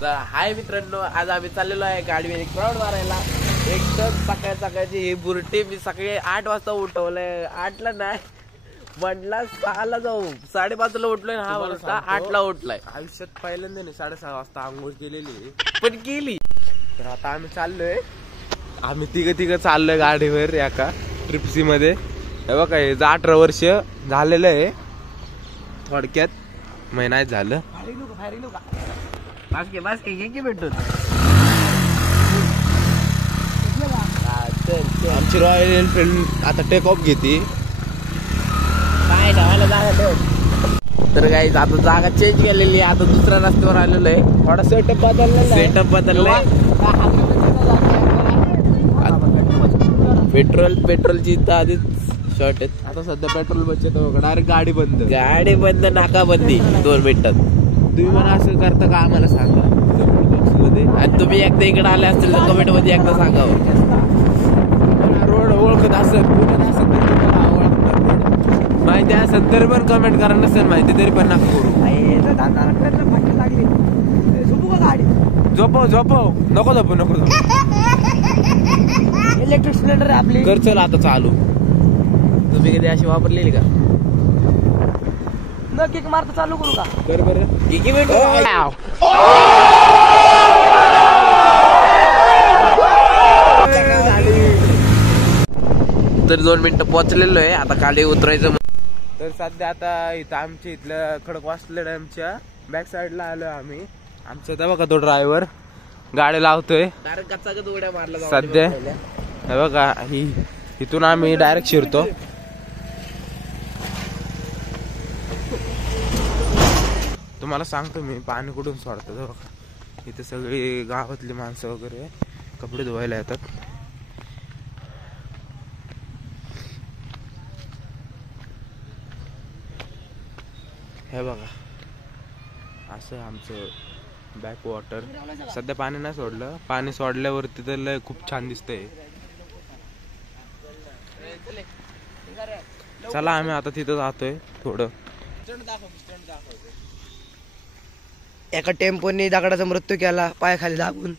तर हाय मित्रांनो, आज आम्ही चाललेलो आहे गाडीवर क्राऊड मारायला. एकदम सकाळची ही बुरटी मी सकाळी 8 वाजता उठवलंय. 8ला नाही म्हटला 6ला जाऊ, 5:30ला उठलोय. हा वाजता 8ला उठलाय. आयुष्यात पहिल्यांदा नाही 6:30 वाजता आंघोळ केलेली पण केली. तर आता आम्ही चाललोय, आम्ही तिघं चाललोय गाडीवर एका ट्रिप्सी मध्ये. हे बघा, हे 18 वर्ष झालेलं आहे थोडक्यात, महिन्यात झालं. भेटून आमची रॉयल एनफिल्ड आता टेक ऑफ घेते. काय ठेवायला जागा ठेव. तर काही आता जागा चेंज केलेली आहे. आता दुसऱ्या रस्त्यावर आलेलो आहे. थोडा सेटअप बदललाय. पेट्रोलची इथं आधीच शॉर्ट आहेत. आता सध्या पेट्रोल बचत डायरेक्ट गाडी बंद नाकाबंदी 2 मिनिटात. तुम्ही मला असं करता का आम्हाला सांगा कमेंट बॉक्स मध्ये. आणि तुम्ही एकदा इकडे आले असतील तर कमेंट मध्ये एकदा सांगावं. रोड ओळखत असेल, पुण्यात असेल तर तुम्हाला आवडतं, माहिती असेल तर पण कमेंट करा. नसेल माहिती तरी पण नका करू. झोपव नको इलेक्ट्रिक सिलेंडर आपली कर. चल आता चालू. तुम्ही कधी अशी वापरलेली का? न किक मारता चालू करू का? कर बरं. तर 2 मिनिटं पोहोचलेलो आहे. आता खाली उतरायचं. तर सध्या आता इथं आमच्या इथलं खडकवासला डॅमच्या बॅक साईडला आलोय आम्ही. आमच्या इथं बघा तो ड्रायव्हर गाडी लावतोय उड्या मारला सध्या. हे बघा, इथून आम्ही डायरेक्ट शिरतो. तुम्हाला सांगतो मी पाणी कुठून सोडतो. बघा इथे सगळी गावातली माणसं वगैरे कपडे धुवायला येतात. हे बघा, असं आमचं बॅक वॉटर. सध्या पाणी नाही सोडलं, पाणी सोडल्यावरती तर लय खूप छान दिसतंय. चला आम्ही आता तिथं जातोय. थोडं एका टेम्पोने दगडाचा मृत्यू केला पायाखाली लागून.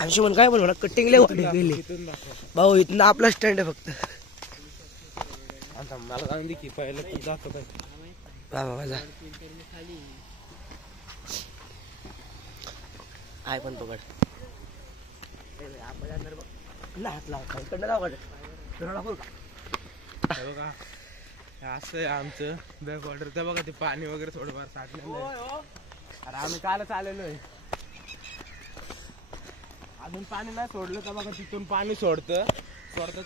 अंशुमन काय म्हणू कटिंगले गेली भाऊ. इथं आपला स्टँड आहे फक्त. आता मला सांग की पहिलं तू जातो काय माझा आय पण पकड हात लाव इकडनं लाव. बघा असं आहे आमचं बॅक वॉटर. ते बघा ते पाणी वगैरे थोडंफार साठलेलं आहे. अरे आम्ही कालच आलेलो आहे. अजून पाणी नाही सोडलं तर बघा तिथून पाणी सोडतात.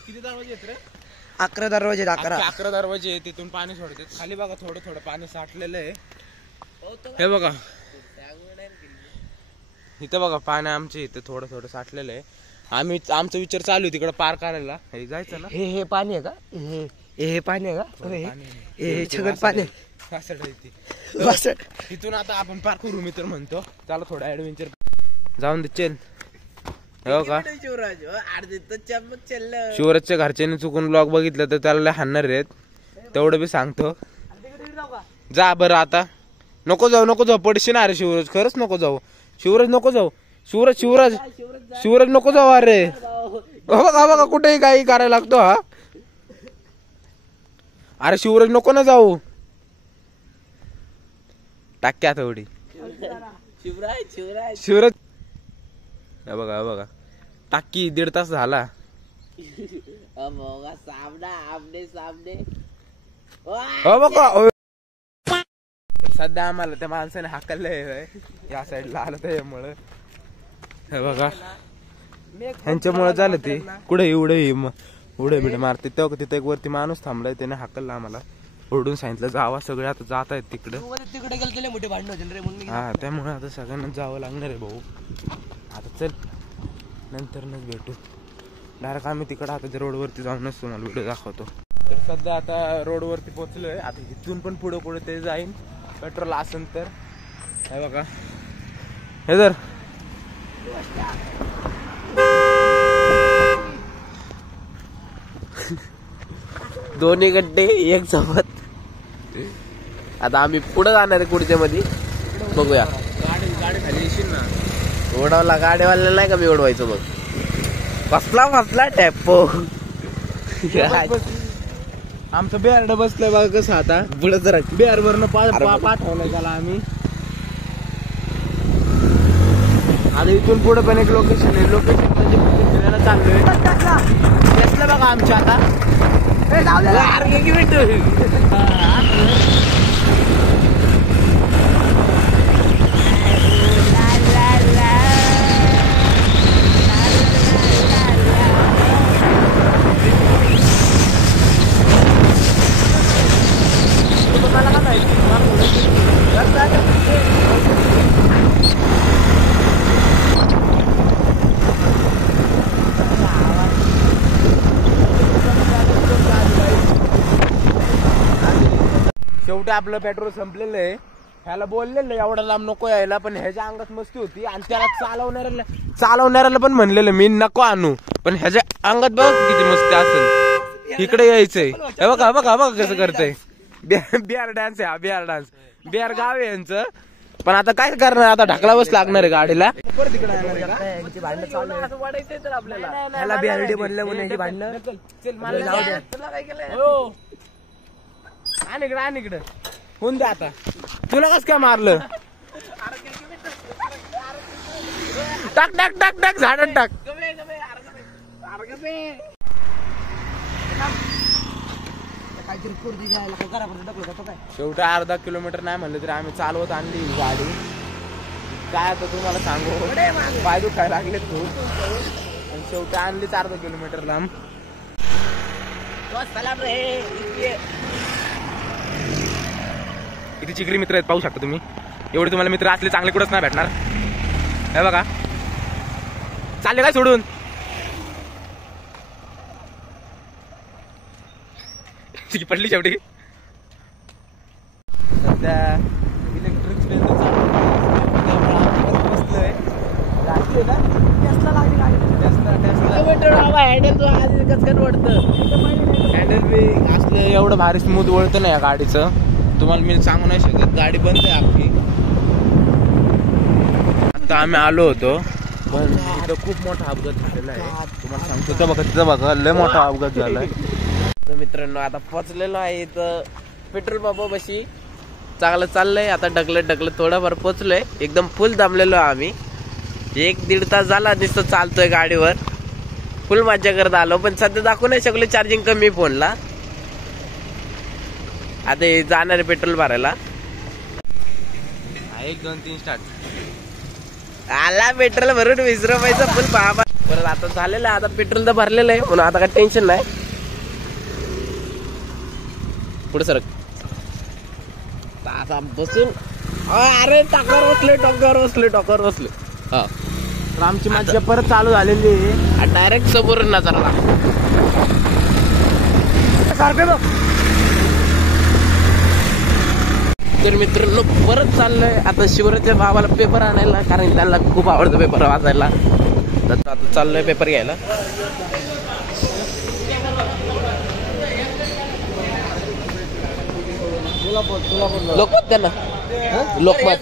किती दरवाजे आहेत रे? 11 दरवाजे. 11 दरवाजे तिथून पाणी सोडतात. खाली बघा थोडं पाणी साठलेलं आहे. हे बघा इथं बघा पाणी आमच्या इथं थोडं साठलेलं आहे. आमचा विचार चालू आहे तिकडे पार करायला. हे जायचं ना. हे पाणी आहे का? हे पाणी आहे का? हे सगळं पाणी तिथून आता आपण पार करू. मी तर म्हणतो चला थोडं ऍडव्हेंचर जाऊन दे. चल. हो का, शिवराजच्या घरच्यांनी चुकून ब्लॉग बघितलं तर त्याला हाणणार आहेत, तेवढं बी सांगतो. जा बरं आता. नको जाऊ पडशी ना. अरे शिवराज खरंच नको जाऊ. शिवराज नको जाऊ. शिवराज नको जाऊ. अरे बघा कुठेही काही करायला लागतो हा. अरे शिवराज नको ना जाऊ. टाक्की आता एवढी शिवराज. बघा टाकी 1.5 तास झाला. सध्या आम्हाला त्या माणसाने हाकललंय या साईडला आलं त्यामुळं. हे बघा ह्यांच्यामुळे झालं ते. कुठे उडे बिडे मारते तेव्हा तिथे एक वरती माणूस थांबलाय, त्याने हाकलला आम्हाला. ओरडून सांगितलं जावा. सगळे आता जात आहेत तिकडे. हा, त्यामुळे आता सगळ्यांना जावं लागणार आहे भाऊ. आता चल नंतरच भेटू. डायरेक्ट आम्ही तिकडे आता रोडवरती जाऊनच तुम्हाला व्हिडिओ दाखवतो. तर सध्या आता रोडवरती पोहोचलोय. आता इथून पण पुढे ते जाईन पेट्रोल असेल तर. हे बघा हे जर दोन्ही गड्डे एक सोबत. आता आम्ही पुढे जाणार आहे कुडच्या मध्ये, बघूया. गाडी खाली येशील ना. ओढवला गाडीवाल्याला नाही का मी ओढवायचो मग. फसला टॅपो. आमचं बेअर्ड बसलंय बघा कसं आता. पुढे जरा बेअर वरनं पाठवलंय त्याला आम्ही. आता इथून पुढे पण एक लोकेशन आहे. लोकेशन म्हणजे फिरायला चांगलं आहे बघा आमच्या आता. शेवटी आपलं पेट्रोल संपलेलं आहे. ह्याला बोललेलं एवढा लांब नको यायला, पण ह्याच्या अंगात मस्ती होती आणि त्याला चालवणाऱ्याला पण म्हणलेलं मी नको आणू, पण ह्याच्या अंगात बघ किती मस्ती असेल. इकडे यायचंय. हे बघा बघा बघा कसं करतंय. बिहार डान्स आहे हा, बिहार डान्स. बिहार गाव आहे यांचं. पण आता काय करणार, आता ढकला बस लागणार आहे गाडीला. ह्याला बिहारडी बनलं म्हणून भांडणं. आण इकडं होऊन द्या. आता तुला कस काय मारलं. टाक टाक टाक टाक झाडात टाक. शेवटी अर्धा किलोमीटर नाही म्हणलं तरी आम्ही चालवत आणली ही गाडी. काय आता तुम्हाला सांगू, पाय दुखायला लागले खूप. आणि शेवटी आणलीच अर्धा किलोमीटर लांब. किती चिकरी मित्र आहेत पाहू शकता तुम्ही. एवढे तुम्हाला मित्र असले चांगले कुठंच नाही भेटणार. हे बघा चालले काय सोडून. पडली शेवटी. सध्या इलेक्ट्रिक हँडल बी असलं एवढं भारी स्मूथ वळतं नाही या गाडीचं. तुम्हाला मी सांगू नाही शकत. गाडी बंद आहे आपली. आता आम्ही आलो होतो पण इथं खूप मोठा अपघात झालेला आहे. तुम्हाला सांगतो तिथं बघा लय मोठा अपघात झालाय. तर मित्रांनो आता पोचलेलो आहे इथं पेट्रोल पंपापाशी. चांगलं चाललंय. आता ढकलत थोडंफार पोचलोय. एकदम फुल दमलेलो आम्ही. 1-1.5 तास झाला नुसतं चालतोय गाडीवर. फुल मज्जा करत आलो, पण सध्या दाखवू नाही शकलो, चार्जिंग कमी फोनला. आता जाणार आहे पेट्रोल भरायला. 1 2 3 स्टार्ट. आला पेट्रोल भरून 20 रुपयाचा फुल बाबा. परत आता झालेलं आहे. आता पेट्रोल तर भरलेलं आहे म्हणून आता काय टेन्शन नाही. पुढे सरक. आता बसून अरे टाकावर बसले. हा आमची मज्जा परत चालू झालेली आहे. डायरेक्ट समोर नजरला. तर मित्रांनो परत चाललोय आता शिवराच्या भावाला पेपर आणायला, कारण त्यांना खूप आवडतं पेपर वाचायला. तर आता चाललोय पेपर घ्यायला. लोकमत त्यांना लोकमत